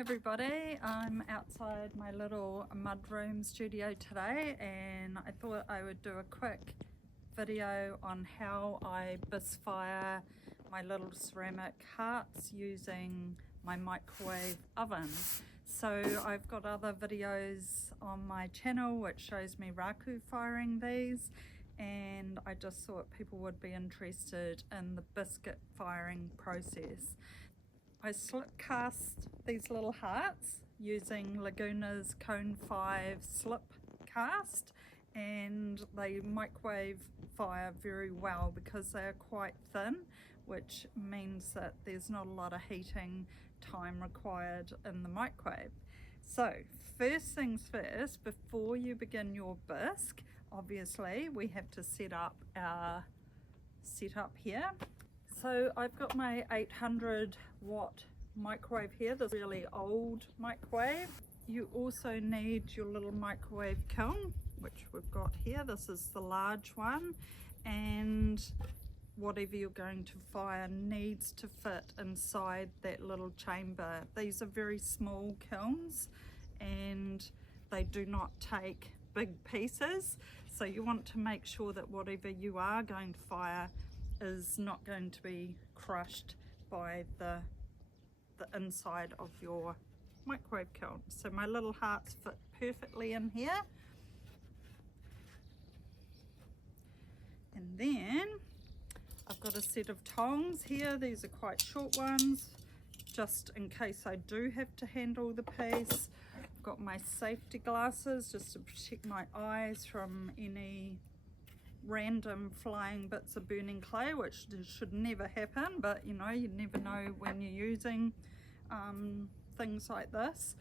everybody, I'm outside my little mudroom studio today and I thought I would do a quick video on how I bisque fire my little ceramic hearts using my microwave oven. So I've got other videos on my channel which shows me raku firing these, and I just thought people would be interested in the biscuit firing process. I slip cast these little hearts using Laguna's Cone 5 slip cast, and they microwave fire very well because they are quite thin, which means that there's not a lot of heating time required in the microwave. So first things first, before you begin your bisque, obviously we have to set up our setup here. So I've got my 800 watt microwave here, this really old microwave. You also need your little microwave kiln, which we've got here. This is the large one, and whatever you're going to fire needs to fit inside that little chamber. These are very small kilns and they do not take big pieces, so you want to make sure that whatever you are going to fire is not going to be crushed by the inside of your microwave kiln. So my little hearts fit perfectly in here. And then I've got a set of tongs here. These are quite short ones, just in case I do have to handle the piece. I've got my safety glasses just to protect my eyes from any random flying bits of burning clay, which should never happen, but you know, you never know when you're using things like this.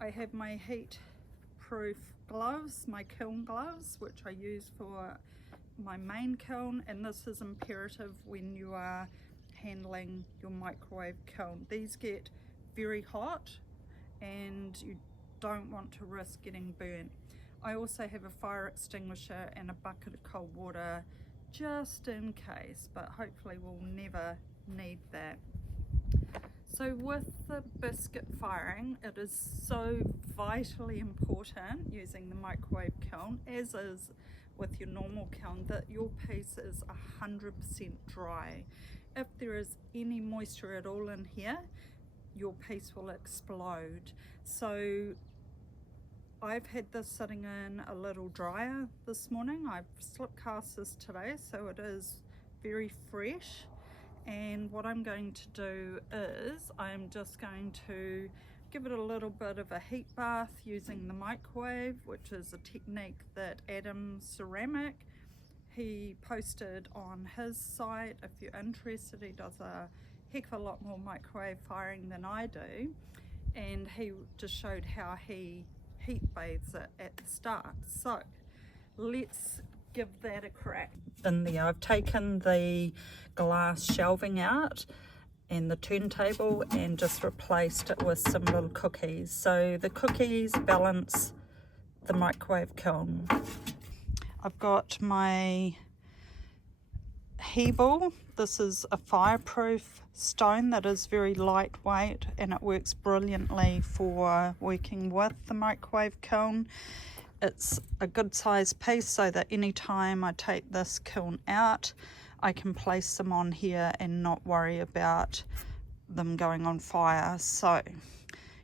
I have my heat proof gloves, my kiln gloves, which I use for my main kiln, and this is imperative when you are handling your microwave kiln. These get very hot and you don't want to risk getting burnt. I also have a fire extinguisher and a bucket of cold water just in case, but hopefully we'll never need that. So with the biscuit firing, it is so vitally important using the microwave kiln, as is with your normal kiln, that your piece is 100% dry. If there is any moisture at all in here, your piece will explode. So I've had this sitting in a little dryer this morning. I've slip cast this today, so it is very fresh. And what I'm going to do is I'm just going to give it a little bit of a heat bath using the microwave, which is a technique that Adam Ceramic, he posted on his site. If you're interested, he does a heck of a lot more microwave firing than I do, and he just showed how he heat bathes it at the start. So let's give that a crack. In there I've taken the glass shelving out and the turntable and just replaced it with some little cookies. So the cookies balance the microwave kiln. I've got my Hebel. This is a fireproof stone that is very lightweight and it works brilliantly for working with the microwave kiln. It's a good size piece so that anytime I take this kiln out, I can place them on here and not worry about them going on fire. So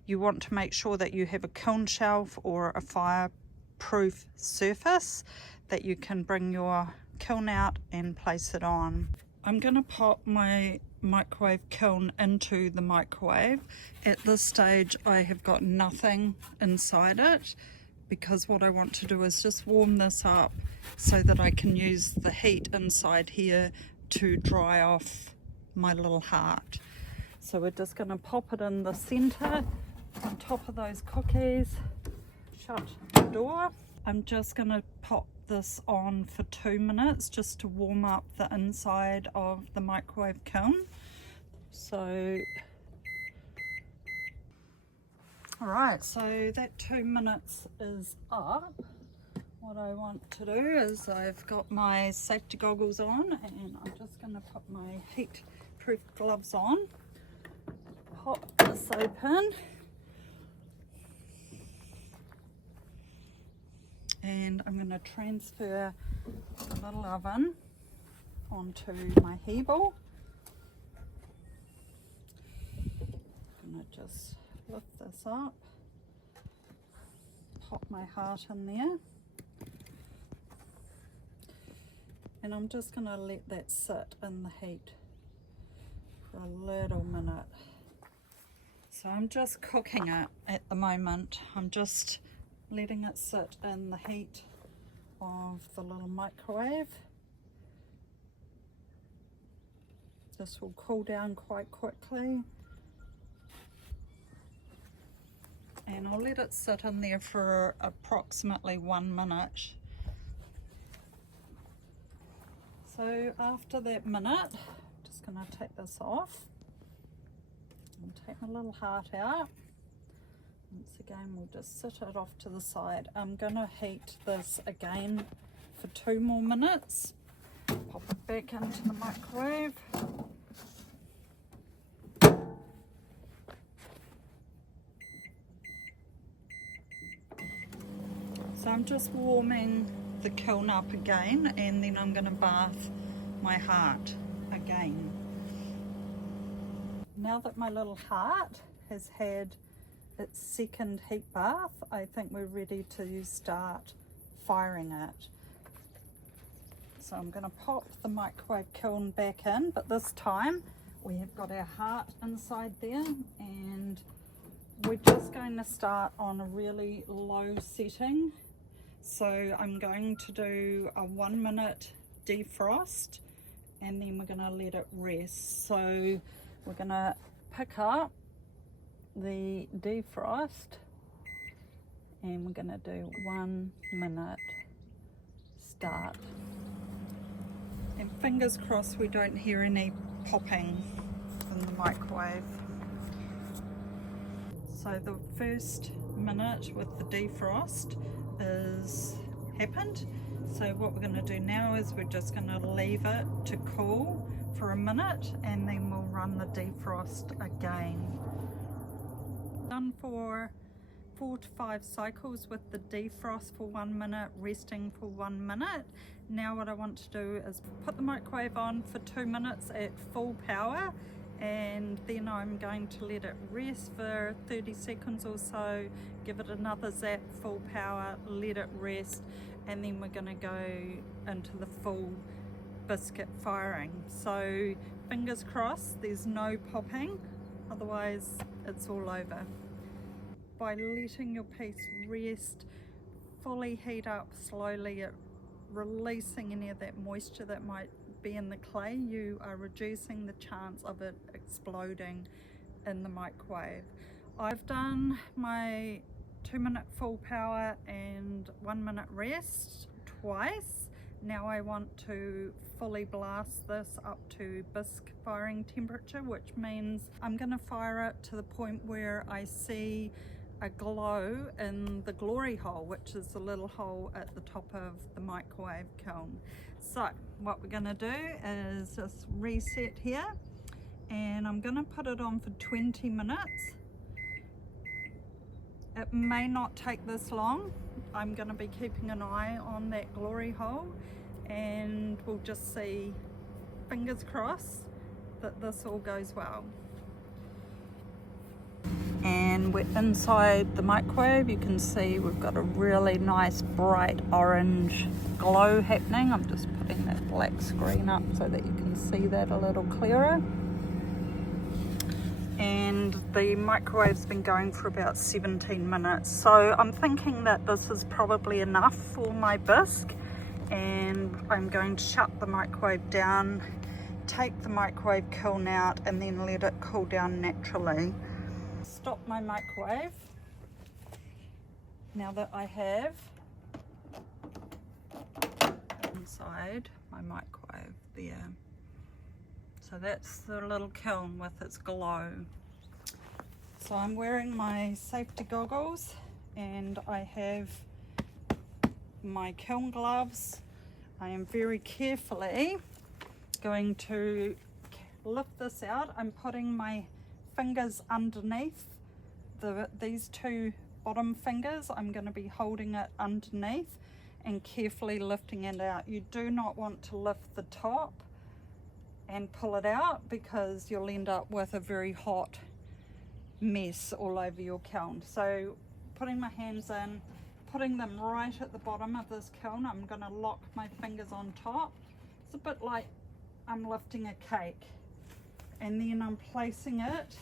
you want to make sure that you have a kiln shelf or a fireproof surface that you can bring your kiln out and place it on. I'm going to pop my microwave kiln into the microwave. At this stage I have got nothing inside it, because what I want to do is just warm this up so that I can use the heat inside here to dry off my little heart. So we're just going to pop it in the center on top of those cookies, shut the door. I'm just going to pop this on for 2 minutes just to warm up the inside of the microwave kiln. So alright, so that 2 minutes is up. What I want to do is I've got my safety goggles on and I'm just going to put my heat proof gloves on, pop this open And I'm going to transfer the little oven onto my Hebel. I'm going to just lift this up, pop my heart in there, and I'm just going to let that sit in the heat for a little minute. So I'm just cooking it at the moment. I'm just letting it sit in the heat of the little microwave. This will cool down quite quickly. And I'll let it sit in there for approximately 1 minute. So after that minute, I'm just going to take this off and take my little heart out. Once again, we'll just sit it off to the side. I'm going to heat this again for 2 more minutes. Pop it back into the microwave. So I'm just warming the kiln up again, and then I'm going to bath my heart again. Now that my little heart has had its second heat bath, I think we're ready to start firing it. So I'm going to pop the microwave kiln back in, but this time we have got our heart inside there, and we're just going to start on a really low setting. So I'm going to do a 1 minute defrost, and then we're going to let it rest. So we're going to pick up the defrost, and we're going to do 1 minute start. And fingers crossed we don't hear any popping in the microwave. So the first minute with the defrost is happened. So what we're going to do now is we're just going to leave it to cool for a minute, and then we'll run the defrost again. Done for 4 to 5 cycles with the defrost for 1 minute, resting for 1 minute. Now what I want to do is put the microwave on for 2 minutes at full power, and then I'm going to let it rest for 30 seconds or so, give it another zap, full power, let it rest, and then we're going to go into the full biscuit firing. So fingers crossed there's no popping, otherwise it's all over. By letting your piece rest, fully heat up slowly, releasing any of that moisture that might be in the clay, you are reducing the chance of it exploding in the microwave. I've done my 2 minute full power and 1 minute rest twice. Now I want to fully blast this up to bisque firing temperature, which means I'm going to fire it to the point where I see a glow in the glory hole, which is the little hole at the top of the microwave kiln. So what we're going to do is just reset here, and I'm going to put it on for 20 minutes. It may not take this long. I'm going to be keeping an eye on that glory hole, and we'll just see, fingers crossed, that this all goes well. And we're inside the microwave. You can see we've got a really nice bright orange glow happening. I'm just putting that black screen up so that you can see that a little clearer. And the microwave's been going for about 17 minutes. So I'm thinking that this is probably enough for my bisque, and I'm going to shut the microwave down, take the microwave kiln out, and then let it cool down naturally. Stop my microwave now that I have inside my microwave there. So that's the little kiln with its glow. So I'm wearing my safety goggles, and I have my kiln gloves. I am very carefully going to lift this out. I'm putting my fingers underneath these 2 bottom fingers. I'm going to be holding it underneath, and carefully lifting it out. You do not want to lift the top and pull it out, because you'll end up with a very hot mess all over your kiln. So putting my hands in, putting them right at the bottom of this kiln, I'm going to lock my fingers on top. It's a bit like I'm lifting a cake, and then I'm placing it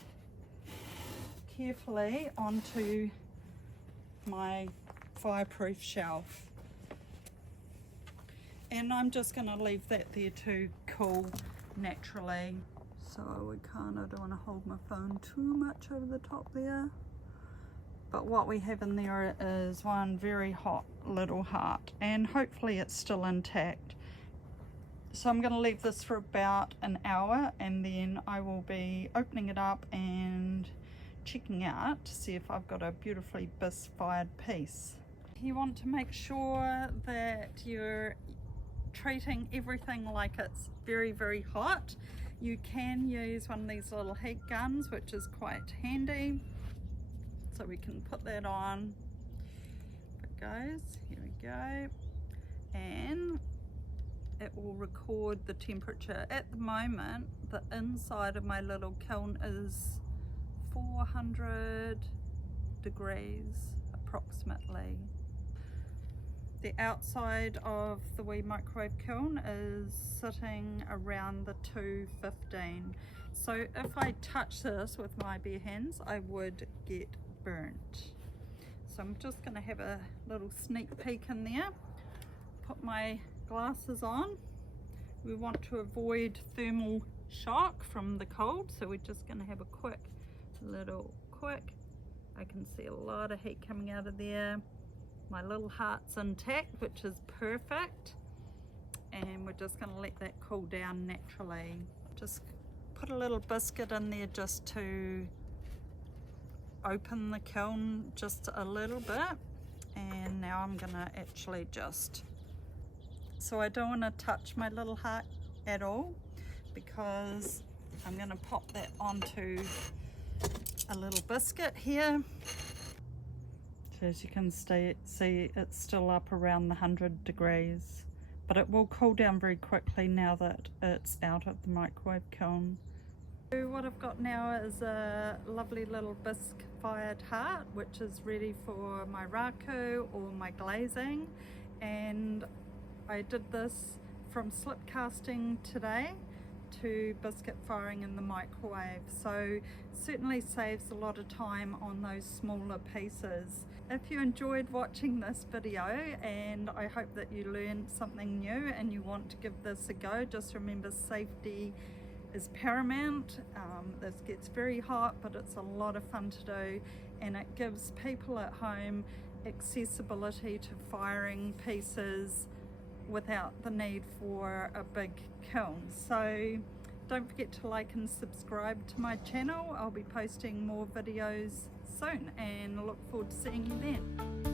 carefully onto my fireproof shelf, and I'm just going to leave that there to cool naturally. So I don't want to hold my phone too much over the top there, but what we have in there is one very hot little heart, and hopefully it's still intact. So I'm going to leave this for about an hour, and then I will be opening it up and checking out to see if I've got a beautifully bisque fired piece. You want to make sure that you're treating everything like it's very, very hot. You can use one of these little heat guns, which is quite handy. So we can put that on. It goes, here we go. And it will record the temperature. At the moment, the inside of my little kiln is 400 degrees approximately. The outside of the wee microwave kiln is sitting around the 215. So if I touch this with my bare hands, I would get burnt. So I'm just going to have a little sneak peek in there. Put my glasses on. We want to avoid thermal shock from the cold, so we're just going to have a quick. I can see a lot of heat coming out of there. My little heart's intact, which is perfect, and we're just going to let that cool down naturally. Just put a little biscuit in there just to open the kiln just a little bit, and now I'm going to actually just, so I don't want to touch my little heart at all, because I'm going to pop that onto a little biscuit here. So as you can see, it's still up around the 100 degrees, but it will cool down very quickly now that it's out of the microwave kiln. So what I've got now is a lovely little bisque fired heart, which is ready for my raku or my glazing, and I did this from slip casting today to biscuit firing in the microwave, so certainly saves a lot of time on those smaller pieces. If you enjoyed watching this video, and I hope that you learned something new and you want to give this a go, just remember safety is paramount. This gets very hot, but it's a lot of fun to do, and it gives people at home accessibility to firing pieces without the need for a big kiln. So don't forget to like and subscribe to my channel. I'll be posting more videos soon, and look forward to seeing you then.